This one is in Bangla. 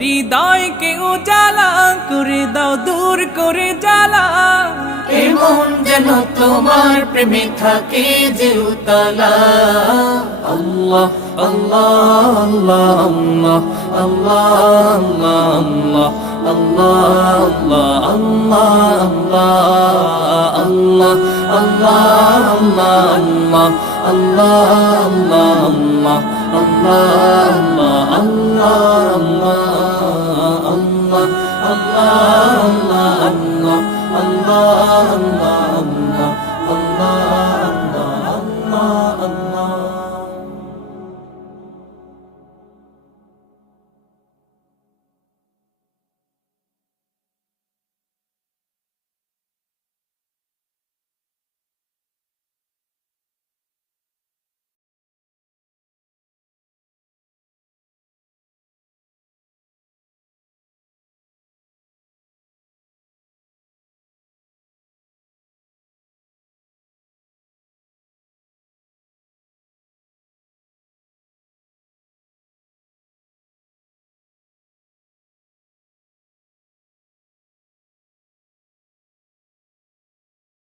হৃদয়কে উজালা করে দাও, দূর করে জ্বালা। এমন যেন তোমার প্রেমে থাকে যে উতলা। আল্লাহ আল্লাহ আল্লাহ আল্লাহ আল্লাহ আল্লাহ আল্লাহ আল্লাহ আল্লাহ আল্লাহ আল্লাহ আল্লাহ আল্লাহ আল্লাহ আল্লাহ আল্লাহ আল্লাহ আল্লাহ আল্লাহ